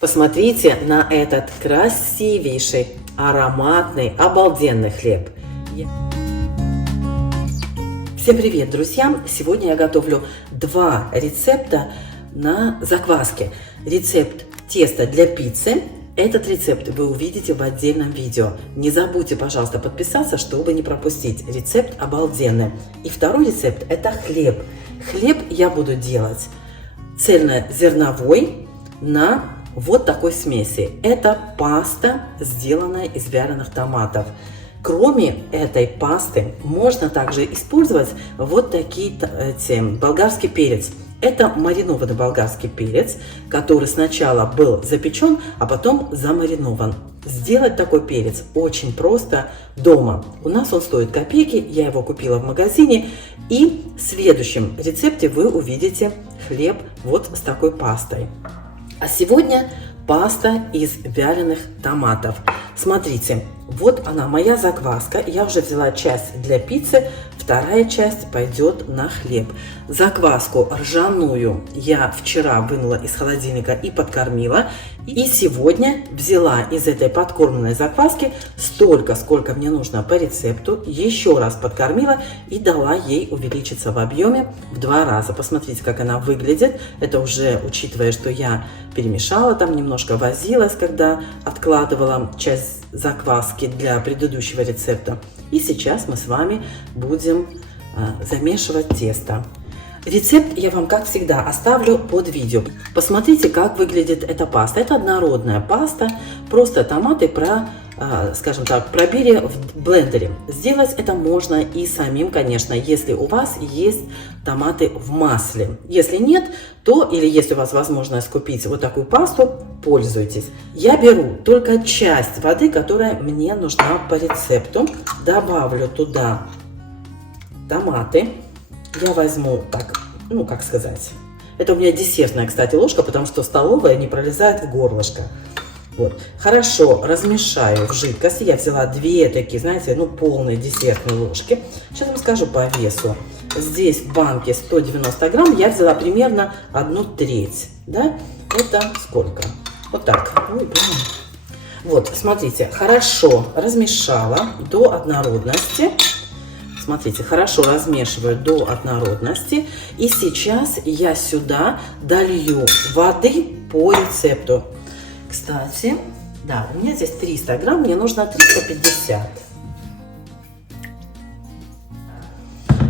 Посмотрите на этот красивейший, ароматный, обалденный хлеб. Всем привет, друзья! Сегодня я готовлю два рецепта на закваске. Рецепт теста для пиццы. Этот рецепт вы увидите в отдельном видео. Не забудьте, пожалуйста, подписаться, чтобы не пропустить. Рецепт обалденный. И второй рецепт – это хлеб. Хлеб я буду делать цельнозерновой на вот такой смеси. Это паста, сделанная из вяленых томатов. Кроме этой пасты можно также использовать вот такие болгарский перец. Это маринованный болгарский перец, который сначала был запечен, а потом замаринован. Сделать такой перец очень просто дома. У нас он стоит копейки, я его купила в магазине. И в следующем рецепте вы увидите хлеб вот с такой пастой. А сегодня паста из вяленых томатов. Смотрите, вот она моя закваска. Я уже взяла часть для пиццы, вторая часть пойдет на хлеб. Закваску ржаную я вчера вынула из холодильника и подкормила. И сегодня взяла из этой подкормленной закваски столько, сколько мне нужно по рецепту. Еще раз подкормила и дала ей увеличиться в объеме в 2 раза. Посмотрите, как она выглядит. Это уже учитывая, что я перемешала, там немножко возилась, когда откладывала часть закваски для предыдущего рецепта. И сейчас мы с вами будем замешивать тесто. Рецепт я вам, как всегда, оставлю под видео. Посмотрите, как выглядит эта паста. Это однородная паста, просто томаты скажем так, пробили в блендере. Сделать это можно и самим, конечно, если у вас есть томаты в масле. Если нет, то, или если у вас возможность купить вот такую пасту, пользуйтесь. Я беру только часть воды, которая мне нужна по рецепту. Добавлю туда томаты. Я возьму так, как сказать, это у меня десертная, кстати, ложка, потому что столовая не пролезает в горлышко. Вот. Хорошо размешаю в жидкости. Я взяла 2 такие, знаете, полные десертные ложки. Сейчас вам скажу по весу. Здесь в банке 190 грамм, я взяла примерно 1/3. Да? Это сколько? Вот так. Ой, вот, смотрите, хорошо размешала до однородности. Смотрите, хорошо размешиваю до однородности. И сейчас я сюда долью воды по рецепту. Кстати, да, у меня здесь 300 грамм, мне нужно 350.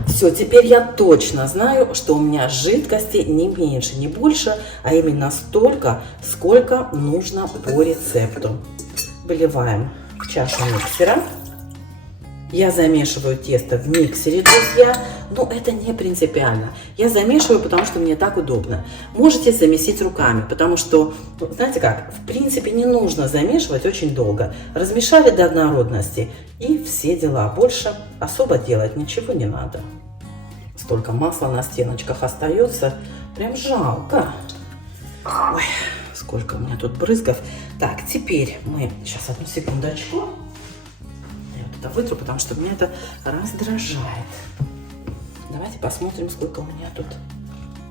Все, теперь я точно знаю, что у меня жидкости не меньше, не больше, а именно столько, сколько нужно по рецепту. Выливаем в чашу миксера. Я замешиваю тесто в миксере, друзья, но это не принципиально. Я замешиваю, потому что мне так удобно. Можете замесить руками, потому что, знаете как, в принципе не нужно замешивать очень долго. Размешали до однородности и все дела. Больше особо делать ничего не надо. Столько масла на стеночках остается, прям жалко. Ой, сколько у меня тут брызгов. Так, теперь мы, сейчас одну секундочку. Это вытру, потому что меня это раздражает. Давайте посмотрим, сколько у меня тут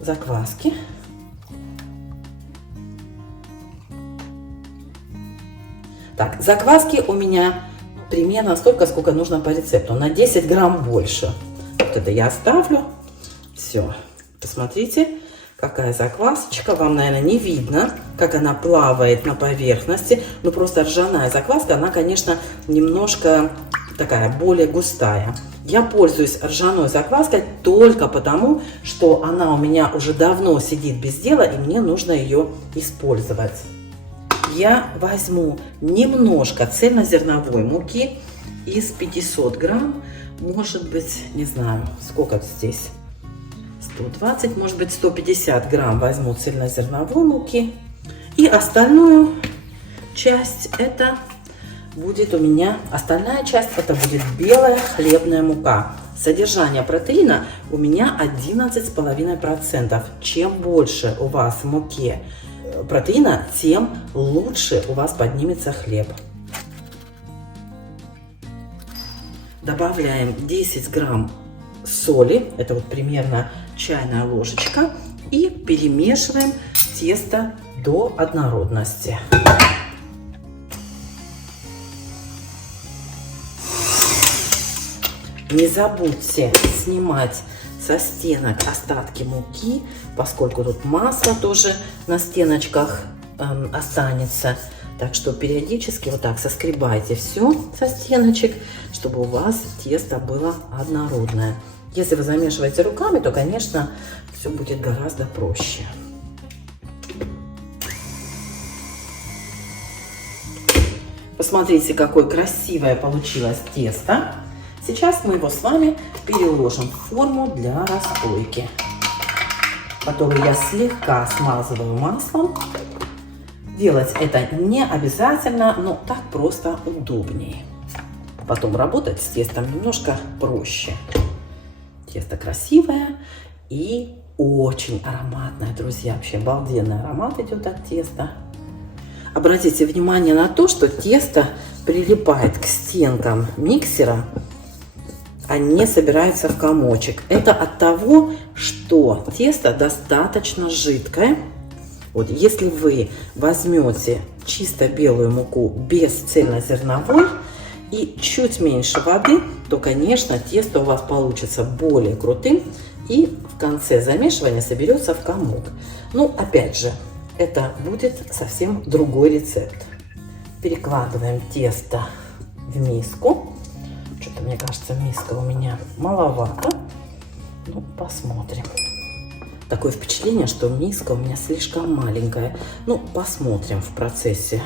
закваски. Так, закваски у меня примерно столько, сколько нужно по рецепту. На 10 грамм больше. Вот это я оставлю. Все. Посмотрите, какая заквасочка. Вам, наверное, не видно, как она плавает на поверхности. Но просто ржаная закваска, она, конечно, немножко такая более густая. Я пользуюсь ржаной закваской только потому, что она у меня уже давно сидит без дела, и мне нужно ее использовать. Я возьму немножко цельнозерновой муки из 500 грамм, может быть, не знаю, сколько здесь, 120, может быть, 150 грамм возьму цельнозерновой муки. И остальную часть это будет у меня, остальная часть это будет белая хлебная мука. Содержание протеина у меня 11,5%. Чем больше у вас в муке протеина, тем лучше у вас поднимется хлеб. Добавляем 10 грамм соли, это вот примерно чайная ложечка, и перемешиваем тесто до однородности. Не забудьте снимать со стенок остатки муки, поскольку тут масло тоже на стеночках останется. Так что периодически вот так соскребайте все со стеночек, чтобы у вас тесто было однородное. Если вы замешиваете руками, то, конечно, все будет гораздо проще. Посмотрите, какое красивое получилось тесто. Сейчас мы его с вами переложим в форму для расстойки, которую я слегка смазываю маслом. Делать это не обязательно, но так просто удобнее. Потом работать с тестом немножко проще. Тесто красивое и очень ароматное, друзья. Вообще обалденный аромат идет от теста. Обратите внимание на то, что тесто прилипает к стенкам миксера, а не собирается в комочек. Это от того, что тесто достаточно жидкое. Вот если вы возьмете чисто белую муку без цельнозерновой и чуть меньше воды, то, конечно, тесто у вас получится более крутым и в конце замешивания соберется в комок. Ну, опять же, это будет совсем другой рецепт. Перекладываем тесто в миску. Что-то, мне кажется, миска у меня маловато. Ну, посмотрим. Такое впечатление, что миска у меня слишком маленькая. Ну, посмотрим в процессе,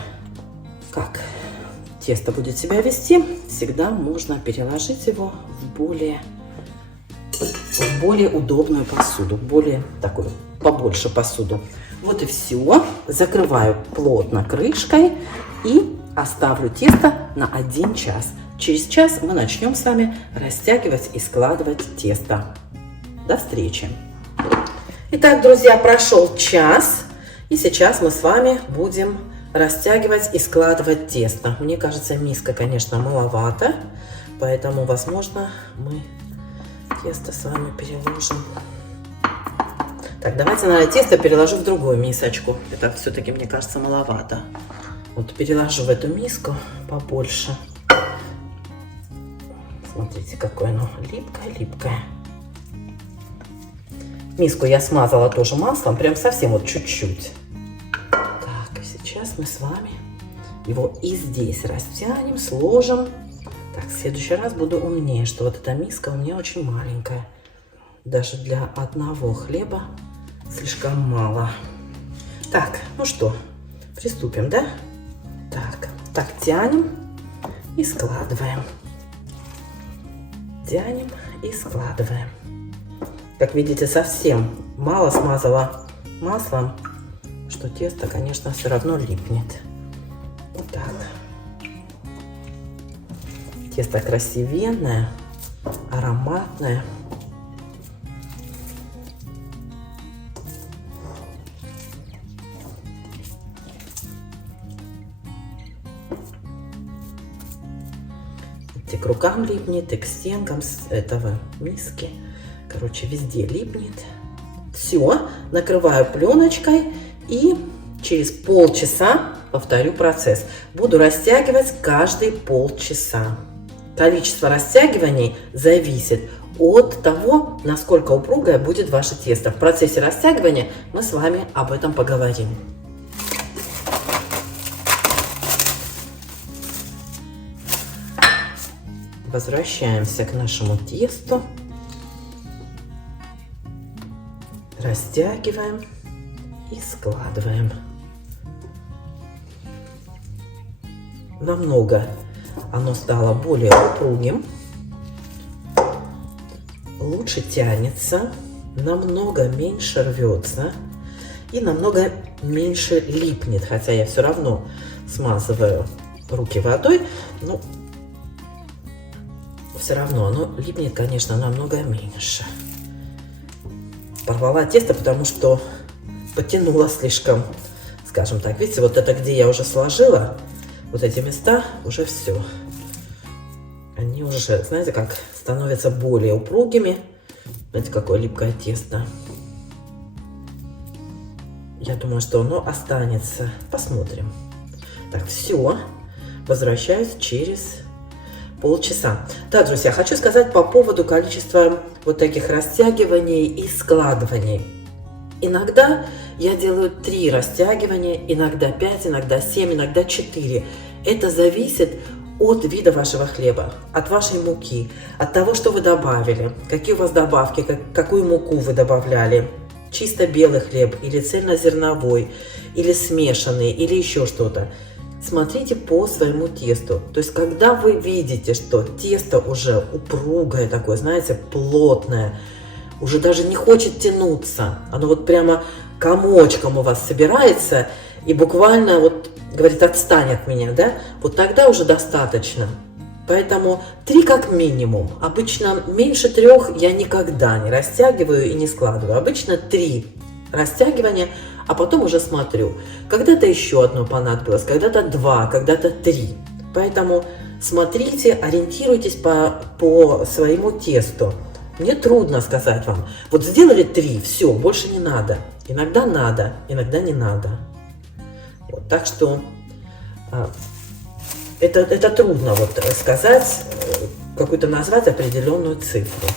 как тесто будет себя вести. Всегда можно переложить его в более удобную посуду, более такую, побольше посуду. Вот и все. Закрываю плотно крышкой и оставлю тесто на 1 час. Через час мы начнем с вами растягивать и складывать тесто. До встречи! Итак, друзья, прошел час, и сейчас мы с вами будем растягивать и складывать тесто. Мне кажется, миска, конечно, маловато, поэтому, возможно, мы тесто с вами переложим. Так, давайте, наверное, тесто переложу в другую мисочку. Это все-таки, мне кажется, маловато. Вот переложу в эту миску побольше. Смотрите, какое оно липкое-липкое. Миску я смазала тоже маслом, прям совсем вот чуть-чуть. Так, и сейчас мы с вами его и здесь растянем, сложим. Так, в следующий раз буду умнее, что вот эта миска у меня очень маленькая. Даже для одного хлеба слишком мало. Так, ну что, приступим, да? Так, тянем и складываем. Тянем и складываем. Как видите, совсем мало смазала маслом, что тесто, конечно, все равно липнет. Вот так. Тесто красивенное, ароматное. И к рукам липнет, и к стенкам с этого миски. Короче, везде липнет. Все, накрываю пленочкой и через полчаса повторю процесс. Буду растягивать каждые полчаса. Количество растягиваний зависит от того, насколько упругое будет ваше тесто. В процессе растягивания мы с вами об этом поговорим. Возвращаемся к нашему тесту. Растягиваем и складываем. Намного оно стало более упругим, лучше тянется, намного меньше рвется и намного меньше липнет. Хотя я все равно смазываю руки водой, но все равно оно липнет, конечно, намного меньше. Порвала тесто, потому что потянула слишком, скажем так. Видите, вот это, где я уже сложила, вот эти места, уже все. Они уже, знаете, как становятся более упругими. Знаете, какое липкое тесто. Я думаю, что оно останется. Посмотрим. Так, все. Возвращаюсь через полчаса. Так, друзья, хочу сказать по поводу количества вот таких растягиваний и складываний. Иногда я делаю 3 растягивания, иногда 5, иногда 7, иногда 4. Это зависит от вида вашего хлеба, от вашей муки, от того, что вы добавили, какие у вас добавки, какую муку вы добавляли. Чисто белый хлеб или цельнозерновой, или смешанный, или еще что-то. Смотрите по своему тесту. То есть, когда вы видите, что тесто уже упругое такое, знаете, плотное, уже даже не хочет тянуться, оно вот прямо комочком у вас собирается и буквально вот говорит: отстань от меня, да? Вот тогда уже достаточно. Поэтому 3 как минимум. Обычно меньше 3 я никогда не растягиваю и не складываю. Обычно 3 растягивания, а потом уже смотрю. Когда-то еще одно понадобилось, когда-то 2, когда-то 3. Поэтому смотрите, ориентируйтесь по своему тесту. Мне трудно сказать вам. Вот сделали 3, все, больше не надо. Иногда надо, иногда не надо. Вот, так что это трудно вот сказать, какую-то назвать определенную цифру.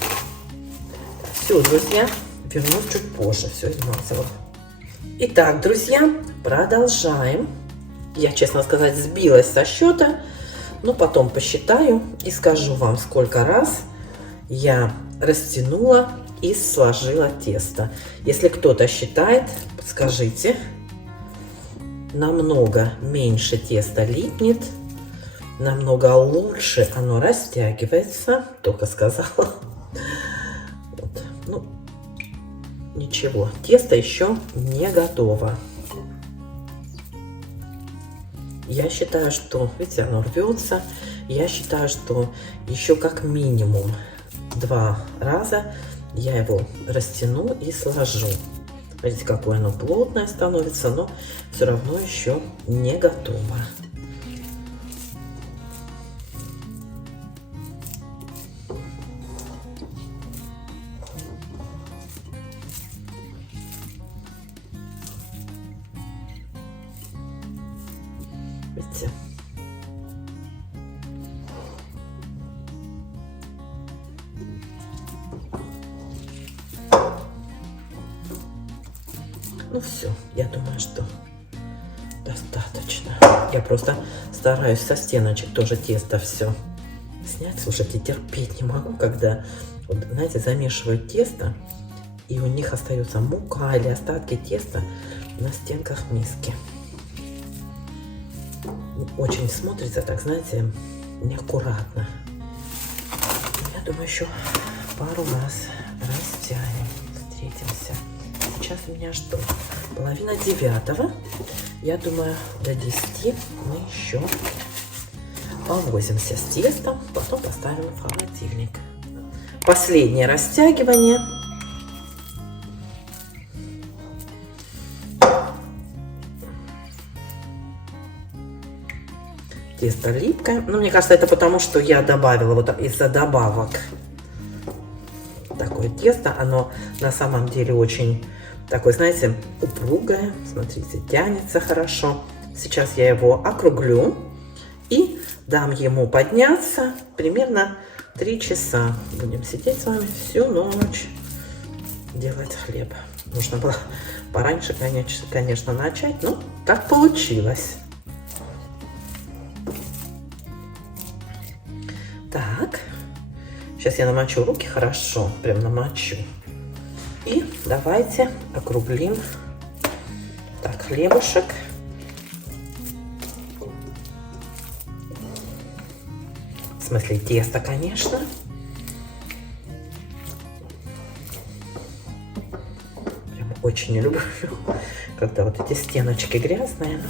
Все, друзья, вернусь чуть позже, все измазала. Итак, друзья, продолжаем. Я, честно сказать, сбилась со счета, но потом посчитаю и скажу вам, сколько раз я растянула и сложила тесто. Если кто-то считает, подскажите. Намного меньше теста липнет, намного лучше оно растягивается. Только сказала. Вот. Ну, ничего, тесто еще не готово. Я считаю, что, видите, оно рвется. Я считаю, что еще как минимум 2 раза я его растяну и сложу. Видите, какое оно плотное становится, но все равно еще не готово. Видите? Ну все, я думаю, что достаточно. Я просто стараюсь со стеночек тоже тесто все снять. Слушайте, терпеть не могу, когда, вот, знаете, замешивают тесто, и у них остается мука или остатки теста на стенках миски. Очень смотрится так, знаете, неаккуратно. Я думаю, еще пару раз растянем. Встретимся. Сейчас у меня что? 8:30. Я думаю, до 10 мы еще повозимся с тестом, потом поставим в холодильник. Последнее растягивание. Тесто липкое. Но мне кажется, это потому, что я добавила вот из-за добавок такое тесто. Оно на самом деле очень такое, знаете, упругое. Смотрите, тянется хорошо. Сейчас я его округлю и дам ему подняться примерно 3 часа. Будем сидеть с вами всю ночь, делать хлеб. Нужно было пораньше, конечно, начать, но так получилось. Так, сейчас я намочу руки хорошо, прям намочу. И давайте округлим так хлебушек. В смысле тесто, конечно. Прям очень не люблю, когда вот эти стеночки грязные.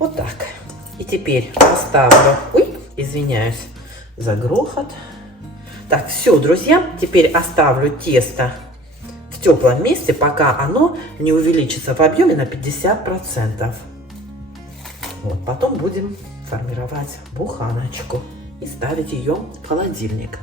Вот так. И теперь оставлю. Ой, извиняюсь за грохот. Так, все, друзья. Теперь оставлю тесто в теплом месте, пока оно не увеличится в объеме на 50%. Вот, потом будем формировать буханочку и ставить ее в холодильник.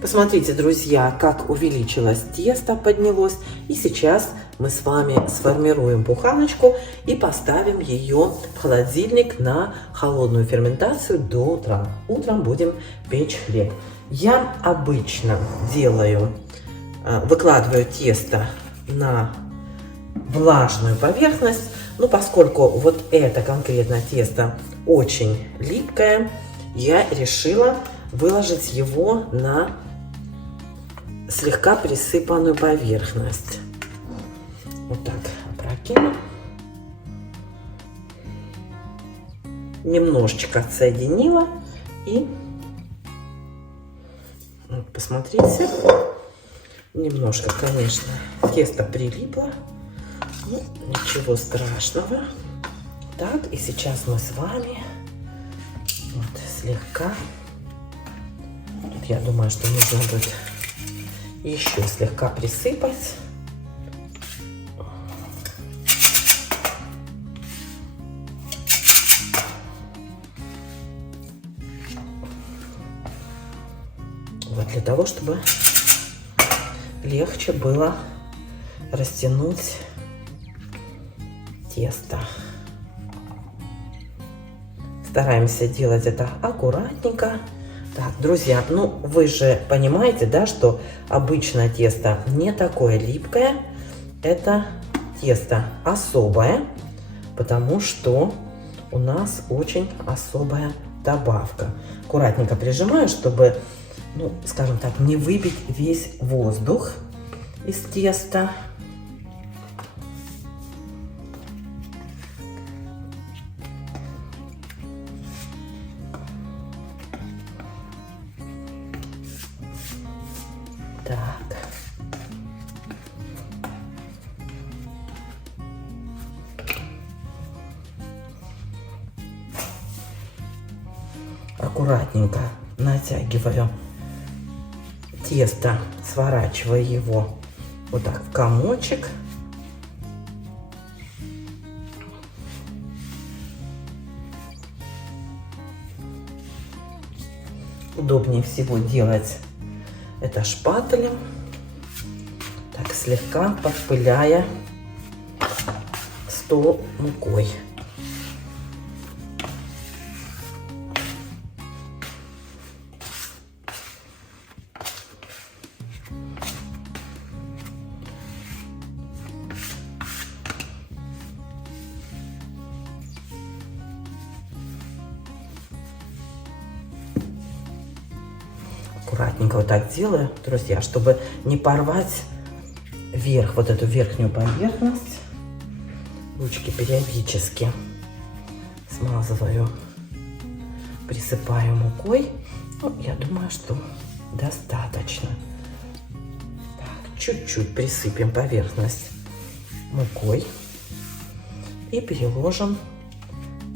Посмотрите, друзья, как увеличилось тесто, поднялось. И сейчас мы с вами сформируем буханочку и поставим ее в холодильник на холодную ферментацию до утра. Утром будем печь хлеб. Я обычно выкладываю тесто на влажную поверхность, но поскольку вот это конкретно тесто очень липкое, я решила выложить его на слегка присыпанную поверхность. Вот так опрокину. Немножечко отсоединила и вот, посмотрите, немножко, конечно, тесто прилипло. Ну, ничего страшного. Так, и сейчас мы с вами вот слегка, тут я думаю, что нужно будет еще слегка присыпать. Вот для того, чтобы легче было растянуть тесто. Стараемся делать это аккуратненько. Так, друзья, ну вы же понимаете, да, что обычно тесто не такое липкое. Это тесто особое, потому что у нас очень особая добавка. Аккуратненько прижимаю, чтобы, ну, скажем так, не выбить весь воздух из теста. Так. Аккуратненько натягиваю тесто, сворачиваю его вот так в комочек. Удобнее всего делать это шпателем, так слегка подпыляя стол мукой. Аккуратненько вот так делаю, друзья, чтобы не порвать вверх, вот эту верхнюю поверхность. Ручки периодически смазываю, присыпаю мукой. Ну, я думаю, что достаточно. Так, чуть-чуть присыпем поверхность мукой и переложим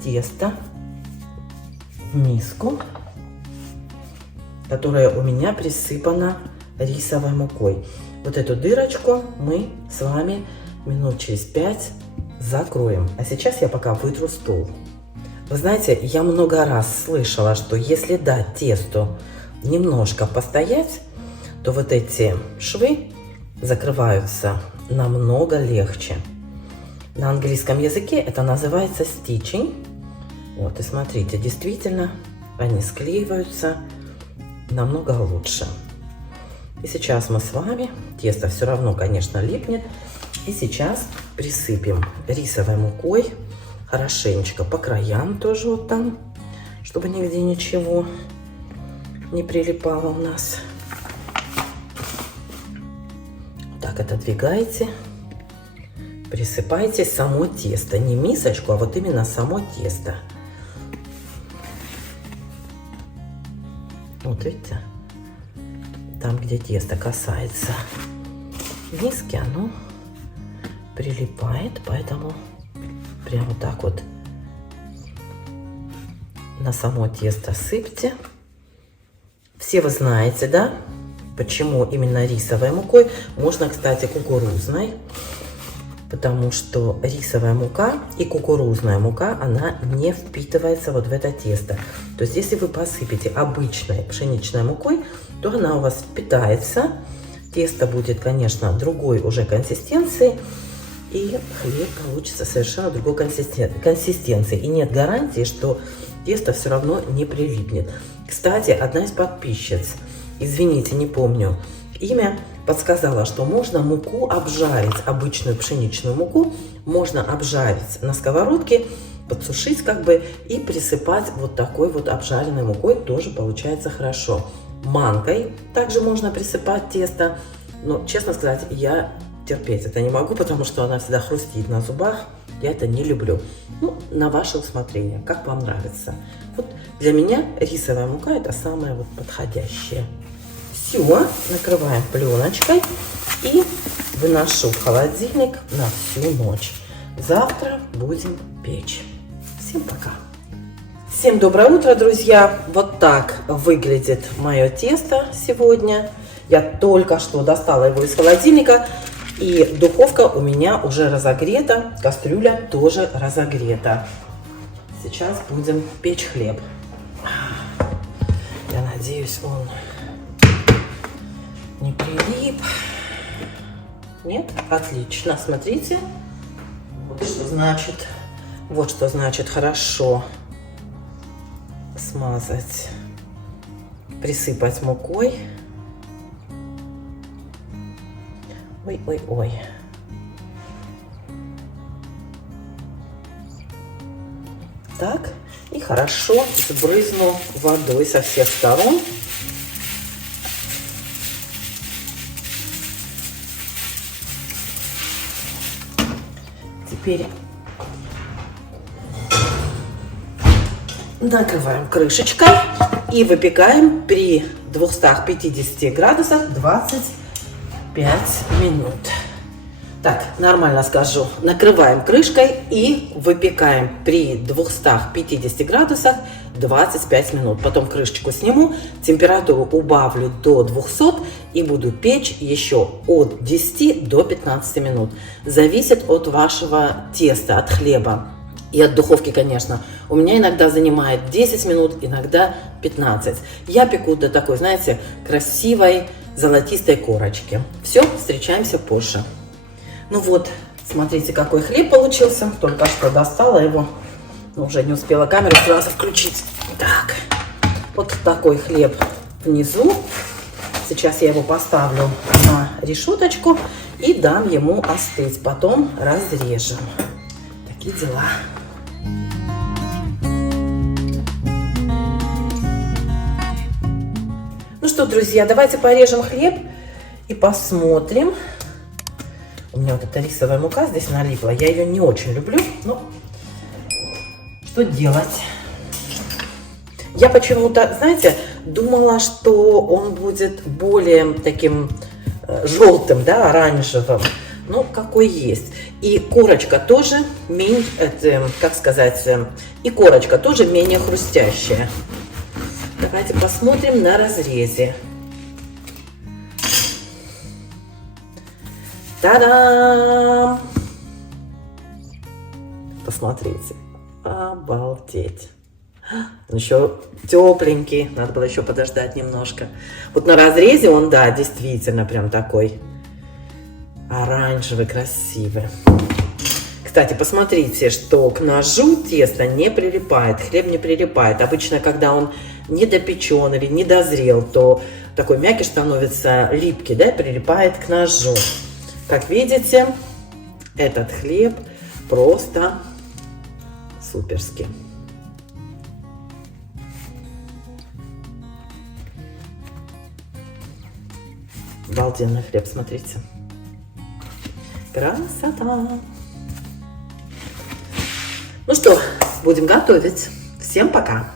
тесто в миску, которая у меня присыпана рисовой мукой. Вот эту дырочку мы с вами минут через 5 закроем. А сейчас я пока вытру стол. Вы знаете, я много раз слышала, что если дать тесту немножко постоять, то вот эти швы закрываются намного легче. На английском языке это называется stitching. Вот, и смотрите, действительно, они склеиваются намного лучше. И сейчас мы с вами, тесто все равно, конечно, липнет, и сейчас присыпем рисовой мукой хорошенечко по краям тоже вот там, чтобы нигде ничего не прилипало у нас. Так, отодвигайте, присыпайте само тесто, не мисочку, а вот именно само тесто. Вот видите, там, где тесто касается миски, оно прилипает, поэтому прямо вот так вот на само тесто сыпьте. Все вы знаете, да, почему именно рисовой мукой? Можно, кстати, кукурузной. потому что рисовая мука и кукурузная мука, она не впитывается вот в это тесто. То есть, если вы посыпете обычной пшеничной мукой, то она у вас впитается. Тесто будет, конечно, другой уже консистенции. И хлеб получится совершенно другой консистенции. И нет гарантии, что тесто все равно не прилипнет. Кстати, одна из подписчиц, извините, не помню имя, подсказала, что можно муку обжарить, обычную пшеничную муку, можно обжарить на сковородке, подсушить как бы и присыпать вот такой вот обжаренной мукой, тоже получается хорошо. Манкой также можно присыпать тесто, но, честно сказать, я терпеть это не могу, потому что она всегда хрустит на зубах. Я это не люблю. Ну, на ваше усмотрение, как вам нравится. Вот для меня рисовая мука это самое вот подходящее. Все, накрываем пленочкой и выношу в холодильник на всю ночь. Завтра будем печь. Всем пока. Всем доброе утро, друзья. Вот так выглядит мое тесто сегодня. Я только что достала его из холодильника. И духовка у меня уже разогрета, кастрюля тоже разогрета. Сейчас будем печь хлеб. Я надеюсь, он не прилип. Нет? Отлично. Смотрите. Вот что значит хорошо смазать, присыпать мукой. Ой-ой-ой. Так, и хорошо сбрызну водой со всех сторон. Теперь накрываем крышечкой и выпекаем при 250 градусах 25 минут. Так, нормально скажу. Накрываем крышкой и выпекаем при 250 градусах 25 минут. Потом крышечку сниму, температуру убавлю до 200 и буду печь еще от 10 до 15 минут. Зависит от вашего теста, от хлеба. И от духовки, конечно. У меня иногда занимает 10 минут, иногда 15. Я пеку до такой, знаете, красивой золотистой корочки. Все, встречаемся позже. Ну вот, смотрите, какой хлеб получился. Только что достала его, но уже не успела камеру сразу включить. Так, вот такой хлеб внизу. Сейчас я его поставлю на решеточку и дам ему остыть. Потом разрежем. Такие дела. Ну что, друзья, давайте порежем хлеб и посмотрим. У меня вот эта рисовая мука здесь налипла. Я ее не очень люблю, но что делать? Я почему-то, знаете, думала, что он будет более таким желтым, да, оранжевым. Ну, какой есть. И корочка тоже менее, как сказать, и корочка тоже менее хрустящая. Давайте посмотрим на разрезе. Та-дам! Посмотрите. Обалдеть. Он еще тепленький. Надо было еще подождать немножко. Вот на разрезе он, да, действительно прям такой оранжевый, красивый. Кстати, посмотрите, что к ножу тесто не прилипает, хлеб не прилипает. Обычно, когда он недопечен или недозрел, то такой мягкий становится, липкий, да, прилипает к ножу. Как видите, этот хлеб просто суперский. Обалденный хлеб, смотрите. Красота! Ну что, будем готовить. Всем пока!